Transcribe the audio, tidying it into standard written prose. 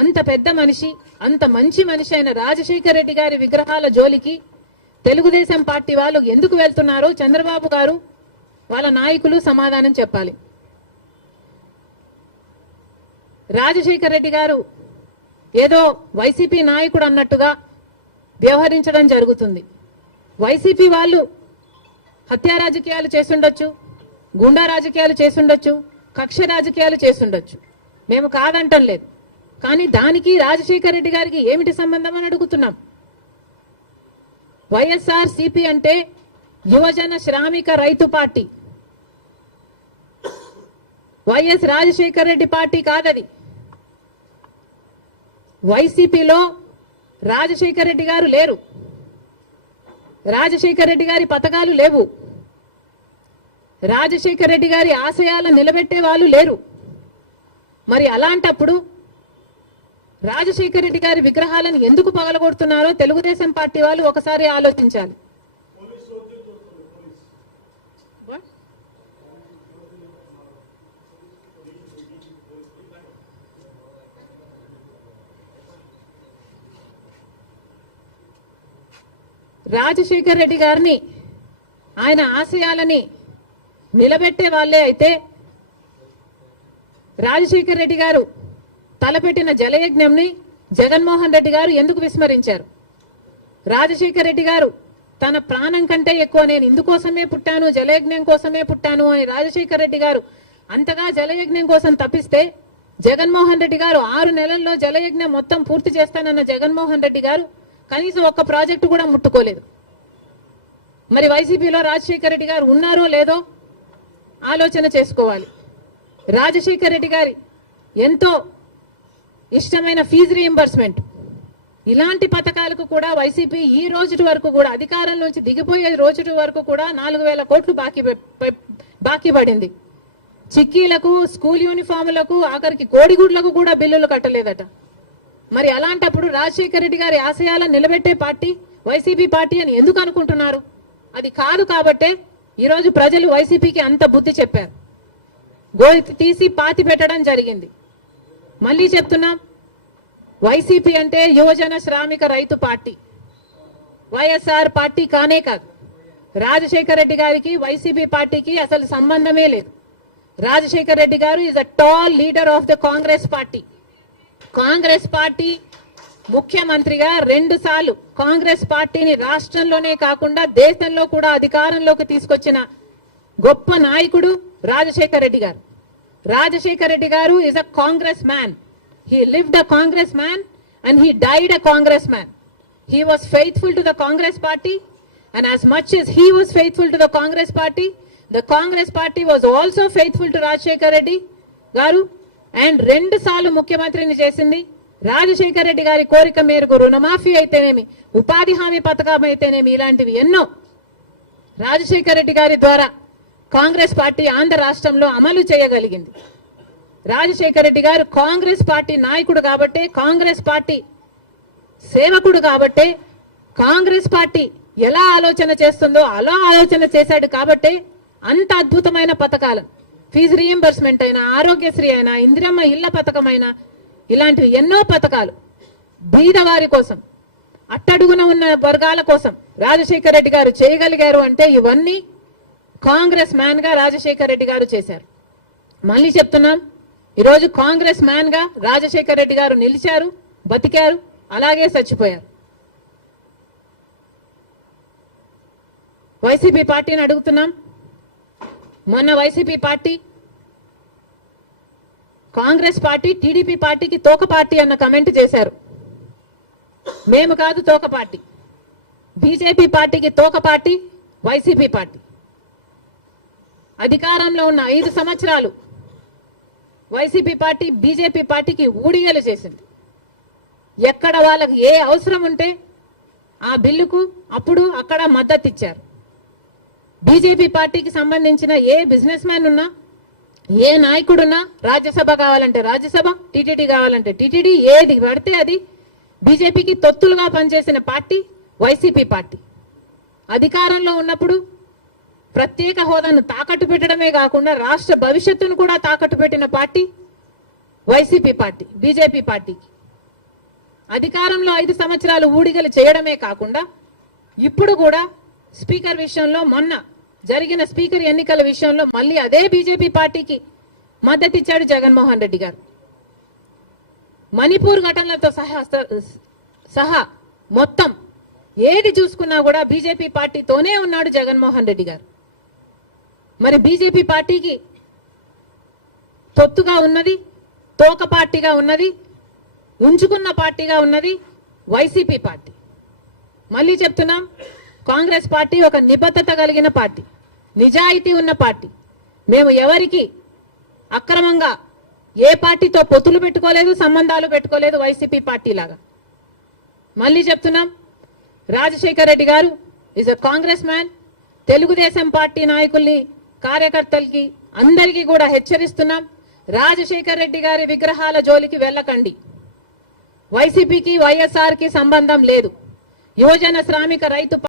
అంత పెద్ద మనిషి, అంత మంచి మనిషి అయిన రాజశేఖర రెడ్డి గారి విగ్రహాల జోలికి తెలుగుదేశం పార్టీ వాళ్ళు ఎందుకు వెళ్తున్నారో చంద్రబాబు గారు వాళ్ళ నాయకులు సమాధానం చెప్పాలి. రాజశేఖర రెడ్డి గారు ఏదో వైసీపీ నాయకుడు అన్నట్టుగా వ్యవహరించడం జరుగుతుంది. వైసీపీ వాళ్ళు హత్యా రాజకీయాలు చేసుండొచ్చు, గుండా రాజకీయాలు చేసుండొచ్చు, కక్ష రాజకీయాలు చేసుండొచ్చు, మేము కాదంటం లేదు. కానీ దానికి రాజశేఖర రెడ్డి గారికి ఏమిటి సంబంధం అని అడుగుతున్నాం. వైఎస్ఆర్ సిపి అంటే యువజన శ్రామిక రైతు party, YS Rajasekhara Reddy party కాదది. వైసీపీలో రాజశేఖర రెడ్డి గారు లేరు, రాజశేఖర రెడ్డి గారి పథకాలు లేవు, రాజశేఖర రెడ్డి గారి ఆశయాలను నిలబెట్టే వాళ్ళు లేరు. మరి అలాంటప్పుడు రాజశేఖర రెడ్డి గారి విగ్రహాలను ఎందుకు పగలగొడుతున్నారో తెలుగుదేశం పార్టీ వాళ్ళు ఒకసారి ఆలోచించాలి. రాజశేఖర రెడ్డి గారిని, ఆయన ఆశయాలని నిలబెట్టే వాళ్ళే అయితే రాజశేఖర రెడ్డి గారు తలపెట్టిన జలయజ్ఞంని జగన్మోహన్ రెడ్డి గారు ఎందుకు విస్మరించారు? రాజశేఖర రెడ్డి గారు తన ప్రాణం కంటే ఎక్కువ నేను ఇందుకోసమే పుట్టాను, జలయజ్ఞం కోసమే పుట్టాను అని రాజశేఖర రెడ్డి గారు అంతగా జలయజ్ఞం కోసం తప్పిస్తే, జగన్మోహన్ రెడ్డి గారు 6 నెలల్లో జలయజ్ఞం మొత్తం పూర్తి చేస్తానన్న జగన్మోహన్ రెడ్డి గారు కనీసం ఒక్క ప్రాజెక్టు కూడా ముట్టుకోలేదు. మరి వైసీపీలో రాజశేఖర రెడ్డి గారు ఉన్నారో లేదో ఆలోచన చేసుకోవాలి. రాజశేఖర రెడ్డి గారి ఎంతో ఇష్టమైన ఫీజు రీయింబర్స్మెంట్, ఇలాంటి పథకాలకు కూడా వైసీపీ ఈ రోజు వరకు కూడా అధికారంలోంచి దిగిపోయే రోజు వరకు కూడా 4,000 కోట్లు బాకీ పడింది. చిక్కీలకు, స్కూల్ యూనిఫాములకు, ఆఖరికి కోడిగుడ్లకు కూడా బిల్లులు కట్టలేదట. మరి అలాంటప్పుడు రాజశేఖర రెడ్డి గారి ఆశయాలను నిలబెట్టే పార్టీ వైసీపీ పార్టీ అని ఎందుకు అనుకుంటున్నారు? అది కాదు కాబట్టే ఈరోజు ప్రజలు వైసీపీకి అంత బుద్ధి చెప్పారు, గోయి తీసి పాతి పెట్టడం జరిగింది. మళ్ళీ చెప్తున్నాం, వైసీపీ అంటే యువజన శ్రామిక రైతు పార్టీ, వైఎస్ఆర్ పార్టీ కానే కాదు. రాజశేఖర రెడ్డి గారికి వైసీపీ పార్టీకి అసలు సంబంధమే లేదు. రాజశేఖర రెడ్డి గారు is a tall leader of the Congress party. Congress party ముఖ్యమంత్రిగా 2 సార్లు కాంగ్రెస్ పార్టీని రాష్ట్రంలోనే కాకుండా దేశంలో కూడా అధికారంలోకి తీసుకొచ్చిన గొప్ప నాయకుడు రాజశేఖర రెడ్డి గారు. రాజశేఖర రెడ్డి గారు is a Congress man. He lived a Congress man and he died a Congress man. He was faithful to the Congress party, and as much as he was faithful to the Congress party was also faithful to Rajshekar Reddy garu, and 2 సార్లు ముఖ్యమంత్రిని చేసింది. రాజశేఖర రెడ్డి గారి కోరిక మేరకు రుణమాఫీ అయితేనేమి, ఉపాధి హామీ పథకం అయితేనేమి, ఇలాంటివి ఎన్నో రాజశేఖర రెడ్డి గారి ద్వారా కాంగ్రెస్ పార్టీ ఆంధ్ర రాష్ట్రంలో అమలు చేయగలిగింది. రాజశేఖర రెడ్డి గారు కాంగ్రెస్ పార్టీ నాయకుడు కాబట్టే, కాంగ్రెస్ పార్టీ సేవకుడు కాబట్టే, కాంగ్రెస్ పార్టీ ఎలా ఆలోచన చేస్తుందో అలా ఆలోచన చేశాడు కాబట్టే అంత అద్భుతమైన పథకాలు, ఫీజు రీయింబర్స్మెంట్ అయినా, ఆరోగ్యశ్రీ అయినా, ఇందిరమ్మ ఇళ్ల పథకం అయినా, ఇలాంటివి ఎన్నో పథకాలు బీదవారి కోసం, అట్టడుగున ఉన్న వర్గాల కోసం రాజశేఖర రెడ్డి గారు చేయగలిగారు అంటే ఇవన్నీ కాంగ్రెస్ మ్యాన్ గా రాజశేఖర రెడ్డి గారు చేశారు. మళ్ళీ చెప్తున్నాం, ఈరోజు కాంగ్రెస్ మ్యాన్ గా రాజశేఖర రెడ్డి గారు నిలిచారు, బతికారు, అలాగే చచ్చిపోయారు. వైసీపీ పార్టీని అడుగుతున్నాం, మొన్న YCP party Congress party TDP పార్టీకి తోక పార్టీ అన్న కమెంట్ చేశారు. మేము కాదు తోక పార్టీ, బీజేపీ పార్టీకి తోక పార్టీ వైసీపీ పార్టీ. అధికారంలో ఉన్న 5 సంవత్సరాలు వైసీపీ పార్టీ బీజేపీ పార్టీకి ఊడిగలు చేసింది. ఎక్కడ వాళ్ళకి ఏ అవసరం ఉంటే ఆ బిల్లుకు అప్పుడు అక్కడ మద్దతు ఇచ్చారు. బీజేపీ పార్టీకి సంబంధించిన ఏ బిజినెస్ మ్యాన్ ఉన్నా, ఏ నాయకుడున్నా, రాజ్యసభ కావాలంటే రాజ్యసభ, టీటీడీ కావాలంటే టీటీడీ, ఏది పడితే అది బీజేపీకి తొత్తులుగా పనిచేసిన పార్టీ వైసీపీ పార్టీ. అధికారంలో ఉన్నప్పుడు ప్రత్యేక హోదాను తాకట్టు పెట్టడమే కాకుండా రాష్ట్ర భవిష్యత్తును కూడా తాకట్టు పెట్టిన పార్టీ వైసీపీ పార్టీ, బీజేపీ పార్టీకి. అధికారంలో 5 సంవత్సరాలు ఊడిగలు చేయడమే కాకుండా ఇప్పుడు కూడా స్పీకర్ విషయంలో మొన్న జరిగిన స్పీకర్ ఎన్నికల విషయంలో మళ్ళీ అదే బీజేపీ పార్టీకి మద్దతు ఇచ్చాడు జగన్మోహన్ రెడ్డి గారు. మణిపూర్ ఘటనలతో సహా మొత్తం ఏది చూసుకున్నా కూడా బీజేపీ పార్టీతోనే ఉన్నాడు జగన్మోహన్ రెడ్డి గారు. మరి బీజేపీ పార్టీకి తొత్తుగా ఉన్నది, తోక పార్టీగా ఉన్నది, ఉంచుకున్న పార్టీగా ఉన్నది వైసీపీ పార్టీ. మళ్ళీ చెప్తున్నాం, కాంగ్రెస్ పార్టీ ఒక నిబద్ధత కలిగిన పార్టీ, నిజాయితీ ఉన్న పార్టీ. మేము ఎవరికి అక్రమంగా ఏ పార్టీతో పొత్తులు పెట్టుకోలేదు, సంబంధాలు పెట్టుకోలేదు వైసీపీ పార్టీ లాగా. మళ్ళీ చెప్తున్నాం, రాజశేఖర్ రెడ్డి గారు is a Congress man. Telugu Desam party నాయకుల్ని, కార్యకర్తలకి అందరికీ కూడా హెచ్చరిస్తున్నాం, రాజశేఖర్ రెడ్డి గారి విగ్రహాల జోలికి వెళ్ళకండి. వైసీపీకి వైఎస్ఆర్ కి సంబంధం లేదు. యువజన శ్రామిక రైతు